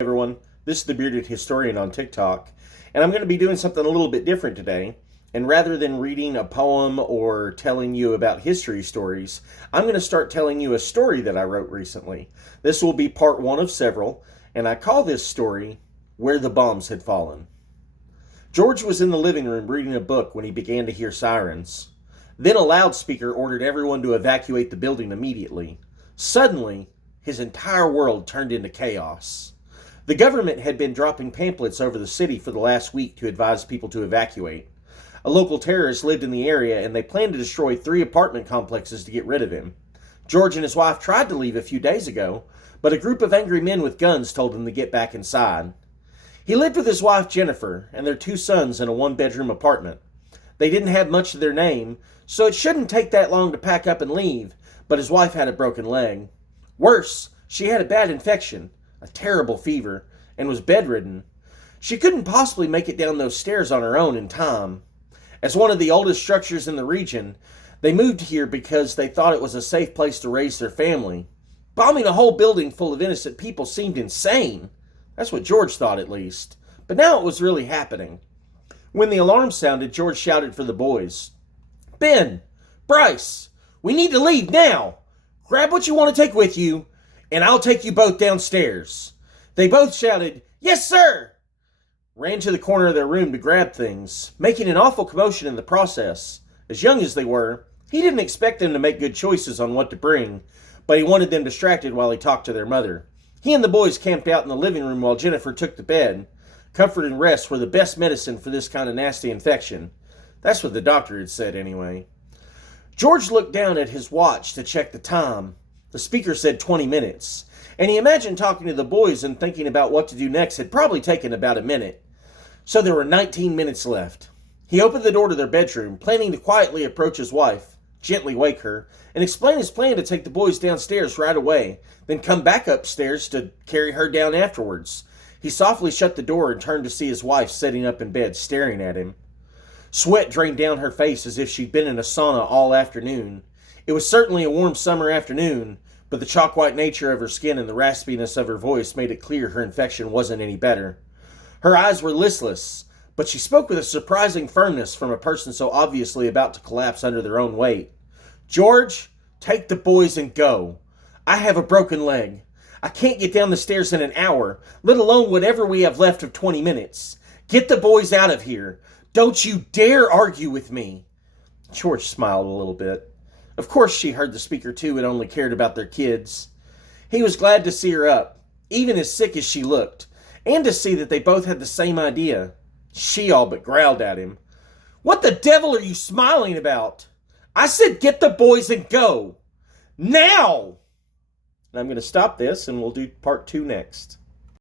Everyone, this is the Bearded Historian on TikTok, and I'm going to be doing something a little bit different today. And rather than reading a poem or telling you about history stories, I'm going to start telling you a story that I wrote recently. This will be part one of several, and I call this story Where the Bombs Had Fallen. George was in the living room reading a book when he began to hear sirens. Then a loudspeaker ordered everyone to evacuate the building immediately. Suddenly, his entire world turned into chaos. The government had been dropping pamphlets over the city for the last week to advise people to evacuate. A local terrorist lived in the area and they planned to destroy 3 apartment complexes to get rid of him. George and his wife tried to leave a few days ago, but a group of angry men with guns told him to get back inside. He lived with his wife Jennifer and their 2 sons in a 1-bedroom apartment. They didn't have much of their name, so it shouldn't take that long to pack up and leave, but his wife had a broken leg. Worse, she had a bad infection, a terrible fever, and was bedridden. She couldn't possibly make it down those stairs on her own in time. As one of the oldest structures in the region, they moved here because they thought it was a safe place to raise their family. Bombing a whole building full of innocent people seemed insane. That's what George thought, at least. But now it was really happening. When the alarm sounded, George shouted for the boys. "Ben! Bryce! We need to leave now! Grab what you want to take with you, and I'll take you both downstairs." They both shouted, "Yes, sir!" Ran to the corner of their room to grab things, making an awful commotion in the process. As young as they were, he didn't expect them to make good choices on what to bring, but he wanted them distracted while he talked to their mother. He and the boys camped out in the living room while Jennifer took the bed. Comfort and rest were the best medicine for this kind of nasty infection. That's what the doctor had said, anyway. George looked down at his watch to check the time. The speaker said 20 minutes, and he imagined talking to the boys and thinking about what to do next had probably taken about a minute. So there were 19 minutes left. He opened the door to their bedroom, planning to quietly approach his wife, gently wake her, and explain his plan to take the boys downstairs right away, then come back upstairs to carry her down afterwards. He softly shut the door and turned to see his wife sitting up in bed, staring at him. Sweat drained down her face as if she'd been in a sauna all afternoon. It was certainly a warm summer afternoon, but the chalk-white nature of her skin and the raspiness of her voice made it clear her infection wasn't any better. Her eyes were listless, but she spoke with a surprising firmness from a person so obviously about to collapse under their own weight. "George, take the boys and go. I have a broken leg. I can't get down the stairs in an hour, let alone whatever we have left of 20 minutes. Get the boys out of here. Don't you dare argue with me." George smiled a little bit. Of course she heard the speaker too and only cared about their kids. He was glad to see her up, even as sick as she looked, and to see that they both had the same idea. She all but growled at him. "What the devil are you smiling about? I said get the boys and go. Now!" And I'm going to stop this and we'll do part 2 next.